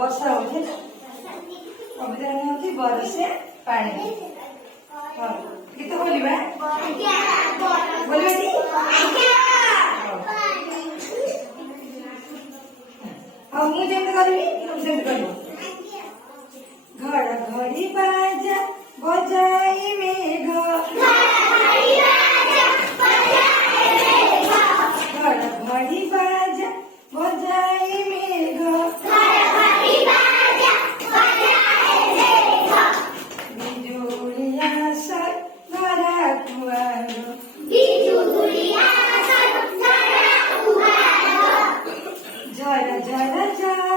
ବର୍ଷା ହଉଛି ନା କବିତା ହଉଛି ବରଷେ ପାଣି। ହଁ ଗୀତ ବୋଲିବା ବୋଲିବାଟି ହଉ ମୁଁ ଯେମିତି କରିବି ତମେ ସେମିତି କରିବ। ଘଡଘଡି ବାଜା ବଜାଇ ମେଘ घड़ी बाजा बजाई मेघ बिजुलिया सब घरा कुआरो झरा झरा झरा